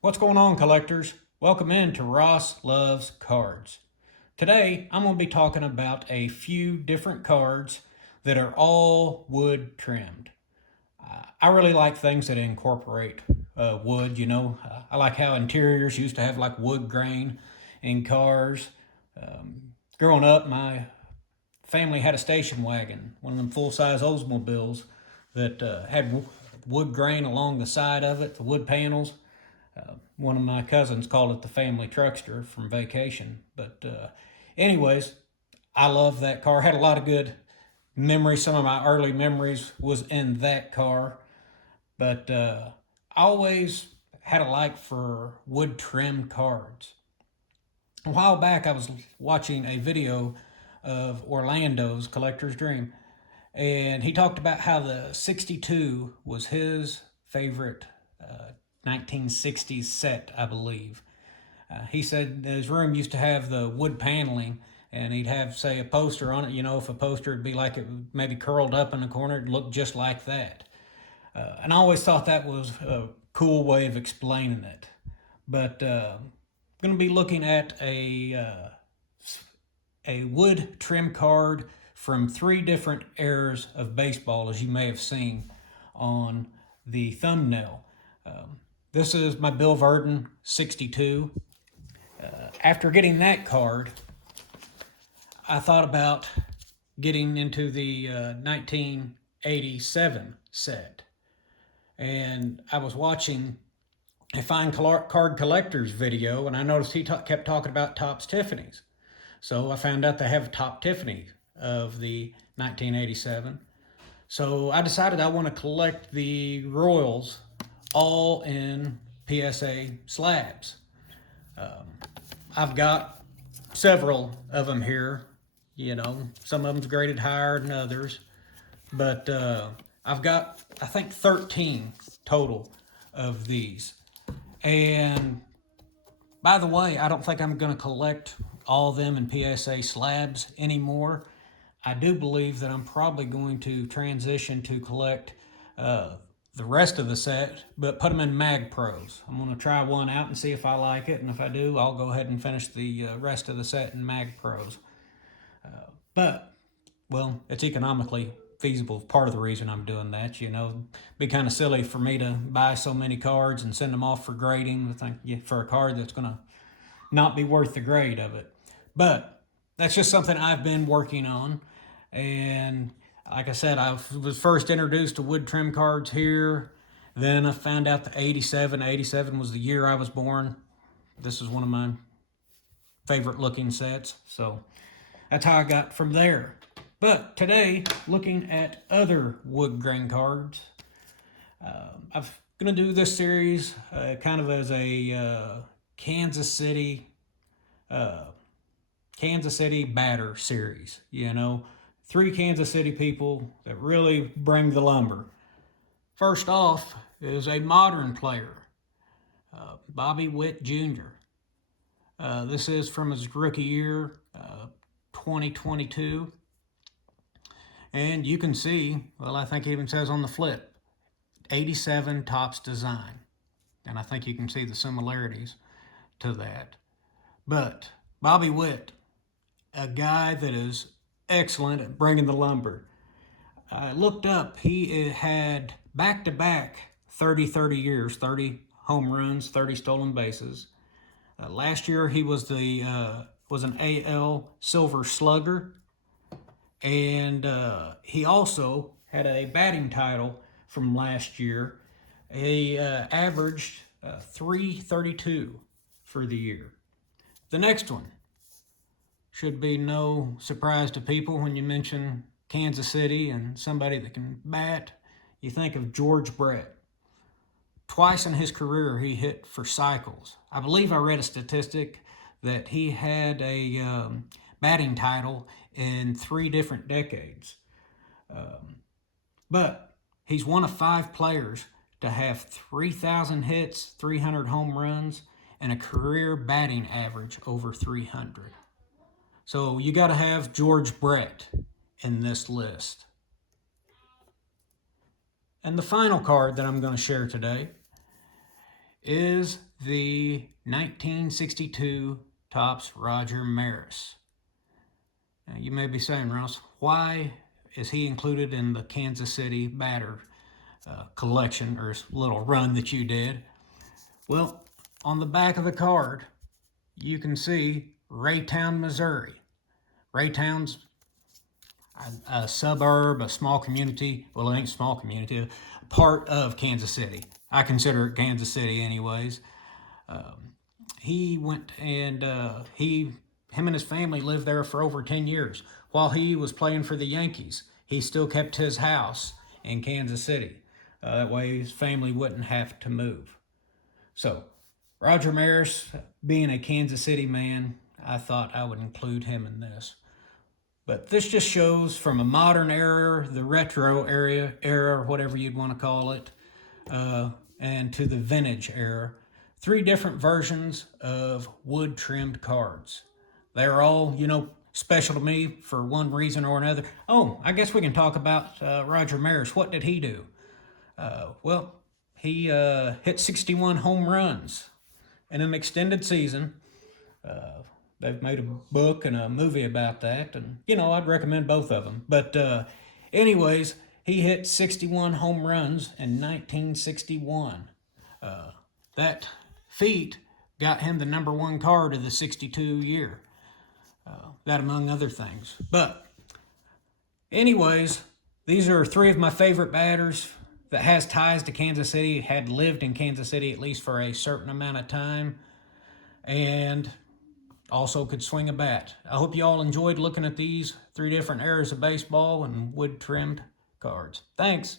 What's going on, collectors? Welcome in to Ross Loves Cards. Today, I'm going to be talking about a few different cards that are all wood trimmed. I really like things that incorporate wood, I like how interiors used to have like wood grain in cars. Growing up, my family had a station wagon, one of them full-size Oldsmobiles that had wood grain along the side of it, the wood panels. One of my cousins called it the family truckster from vacation. Anyways, I love that car. Had a lot of good memories. Some of my early memories was in that car. I always had a like for wood trim cards. A while back, I was watching a video of Orlando's Collector's Dream, and he talked about how the 62 was his favorite 1960s set, I believe. He said his room used to have the wood paneling, and he'd have, say, a poster on it. If a poster would be like it maybe curled up in the corner, it looked just like that. And I always thought that was a cool way of explaining it. I'm going to be looking at a wood trim card from three different eras of baseball, as you may have seen on the thumbnail. This is my Bill Virdon 62. After getting that card, I thought about getting into the 1987 set. And I was watching a fine card collector's video, and I noticed he kept talking about Topps Tiffany's. So I found out they have a Top Tiffany of the 1987. So I decided I want to collect the Royals all in PSA slabs. I've got several of them here. Some of them's graded higher than others. I've got, I think, 13 total of these. And by the way, I don't think I'm going to collect all of them in PSA slabs anymore. I do believe that I'm probably going to transition to collect the rest of the set, but put them in Mag Pros. I'm going to try one out and see if I like it, and if I do, I'll go ahead and finish the rest of the set in Mag Pros. But, well, it's economically feasible. Part of the reason I'm doing that, it'd be kind of silly for me to buy so many cards and send them off for grading for a card that's going to not be worth the grade of it. But that's just something I've been working on. And like I said, I was first introduced to wood trim cards here. Then I found out the 87. 87 was the year I was born. This is one of my favorite looking sets. So that's how I got from there. But today, looking at other wood grain cards, I'm going to do this series kind of as a Kansas City batter series. Three Kansas City people that really bring the lumber. First off is a modern player, Bobby Witt Jr. This is from his rookie year, 2022. And you can see, well, I think it even says on the flip, 87 Topps design. And I think you can see the similarities to that. But Bobby Witt, a guy that is excellent at bringing the lumber. I looked up, he had back-to-back 30 years, 30 home runs, 30 stolen bases. Last year he was an AL Silver Slugger, and he also had a batting title from last year. He averaged 332 for the year. The next one should be no surprise to people when you mention Kansas City and somebody that can bat. You think of George Brett. Twice in his career he hit for cycles. I believe I read a statistic that he had a batting title in 3 different decades. But he's one of 5 players to have 3,000 hits, 300 home runs, and a career batting average over 300. So you got to have George Brett in this list. And the final card that I'm going to share today is the 1962 Topps Roger Maris. Now, you may be saying, Ross, why is he included in the Kansas City batter collection or little run that you did? Well, on the back of the card, you can see Raytown, Missouri. Raytown's a suburb, a small community. Well, it ain't a small community, a part of Kansas City. I consider it Kansas City anyways. He went and him and his family lived there for over 10 years. While he was playing for the Yankees, he still kept his house in Kansas City. That way his family wouldn't have to move. So, Roger Maris, being a Kansas City man, I thought I would include him in this. But this just shows from a modern era, the retro era, whatever you'd want to call it, and to the vintage era, 3 different versions of wood-trimmed cards. They're all, special to me for one reason or another. Oh, I guess we can talk about Roger Maris. What did he do? Well, he hit 61 home runs in an extended season. They've made a book and a movie about that, and I'd recommend both of them. But anyways, he hit 61 home runs in 1961. That feat got him the #1 card of the 62 year. That among other things. But anyways, these are 3 of my favorite batters that has ties to Kansas City, had lived in Kansas City at least for a certain amount of time, and also could swing a bat. I hope you all enjoyed looking at these 3 different eras of baseball and wood-trimmed cards. Thanks.